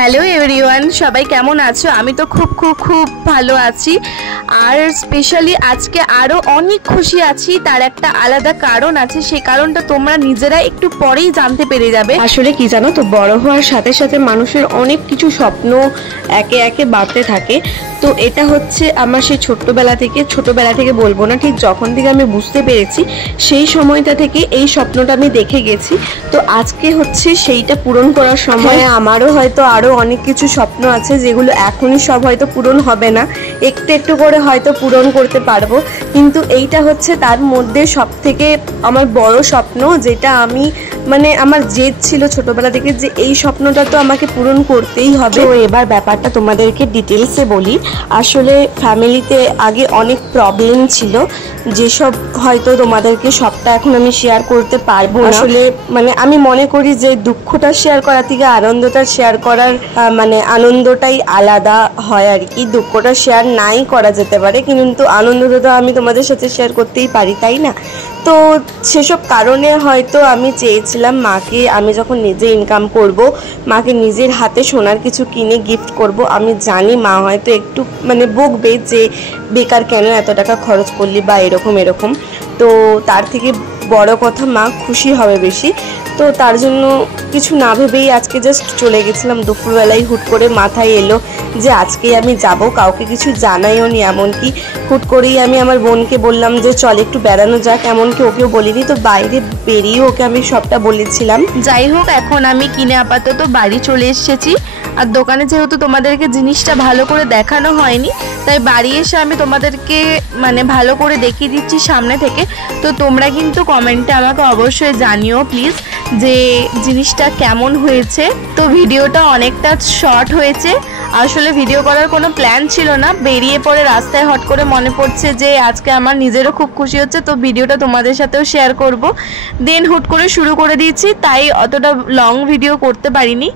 Hello everyone, সবাই কেমন আছো? আমি তো খুব খুব খুব ভালো আছি। আর স্পেশালি আজকে আরও অনেক খুশি আছি। তার একটা আলাদা কারণ আছে, সেই কারণটা তোমরা নিজেরা একটু পরেই জানতে পেরে যাবে। আসলে কি জানো তো, বড় হওয়ার সাথে সাথে মানুষের অনেক কিছু স্বপ্ন একে একে বাড়তে থাকে। তো এটা হচ্ছে আমার সেই ছোট্টবেলা থেকে বলবো না, ঠিক যখন থেকে আমি বুঝতে পেরেছি সেই সময়টা থেকে এই স্বপ্নটা আমি দেখে গেছি। তো আজকে হচ্ছে সেইটা পূরণ করার সময়। আমারও হয়তো আরও অনেক কিছু স্বপ্ন আছে যেগুলো এখনই সব হয়তো পূরণ হবে না, একটু একটু করে হয়তো পূরণ করতে পারবো, কিন্তু এইটা হচ্ছে তার মধ্যে সব থেকে আমার বড় স্বপ্ন, যেটা আমি মানে আমার জেদ ছিল ছোটবেলা থেকে যে এই স্বপ্নটা তো আমাকে পূরণ করতেই হবে। তো এবার ব্যাপারটা তোমাদেরকে ডিটেলসে বলি। আসলে ফ্যামিলিতে আগে অনেক প্রবলেম ছিল, যেসব হয়তো তোমাদেরকে সবটা এখন আমি শেয়ার করতে পারবো না। আসলে মানে আমি মনে করি যে দুঃখটা শেয়ার করার থেকে আনন্দটা শেয়ার করার মানে আনন্দটাই আলাদা হয় আর কি। দুঃখটা শেয়ার নাই করা যেতে পারে, কিন্তু আনন্দটা তো আমি তোমাদের সাথে শেয়ার করতেই পারি, তাই না? তো সেসব কারণে হয়তো আমি চেয়েছিলাম মাকে, আমি যখন নিজে ইনকাম করব, মাকে নিজের হাতে সোনার কিছু কিনে গিফট করব। আমি জানি মা হয়তো একটু মানে বকবে যে বেকার কেন এত টাকা খরচ করলি বা এরকম। তো তার থেকে বড় কথা মা খুশি হবে বেশি। তো তার জন্য কিছু না ভেবেই আজকে জাস্ট চলে গেছিলাম। দুপুরবেলায় হুট করে মাথায় এলো যে আজকেই আমি যাব, কাউকে কিছু জানাইও নি। এমনকি হুট করেই আমি আমার বোনকে বললাম যে চল একটু বেড়ানো যাক, এমনকি ওকেও বলিনি, তো বাইরে বেরিয়ে ওকে আমি সবটা বলেছিলাম। যাই হোক, এখন আমি কিনে আপাতত বাড়ি চলে এসেছি। আর দোকানে যেহেতু তোমাদেরকে জিনিসটা ভালো করে দেখানো হয়নি, তাই বাড়ি এসে আমি তোমাদেরকে মানে ভালো করে দেখিয়ে দিচ্ছি সামনে থেকে। তো তোমরা কিন্তু কমেন্টে আমাকে অবশ্যই জানিও প্লিজ যে জিনিসটা কেমন হয়েছে। তো ভিডিওটা অনেকটা শর্ট হয়েছে। আসলে ভিডিও করার কোনো প্ল্যান ছিল না, বেরিয়ে পড়ে রাস্তায় হট করে মনে পড়ছে যে আজকে আমার নিজেরও খুব খুশি হচ্ছে, তো ভিডিওটা তোমাদের সাথেও শেয়ার করব। দেন হুট করে শুরু করে দিয়েছি, তাই অতটা লং ভিডিও করতে পারিনি।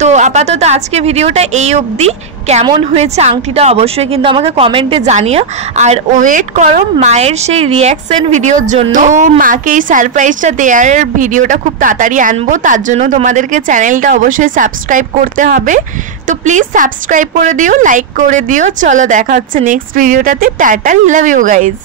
তো আপাতত আজকে ভিডিওটা এই অবধি। কেমন হয়েছে আংটিটা অবশ্যই কিন্তু আমাকে কমেন্টে জানিও। আর ওয়েট করো মায়ের সেই রিয়াকশন ভিডিওর জন্য। তো মাকে এই সারপ্রাইজটা দেওয়ার ভিডিওটা খুব তাড়াতাড়ি আনবো, তার জন্য তোমাদেরকে চ্যানেলটা অবশ্যই সাবস্ক্রাইব করতে হবে। তো প্লিজ সাবস্ক্রাইব করে দিও, লাইক করে দিও। চলো দেখা হচ্ছে নেক্সট ভিডিওটাতে। Tata, love you guys.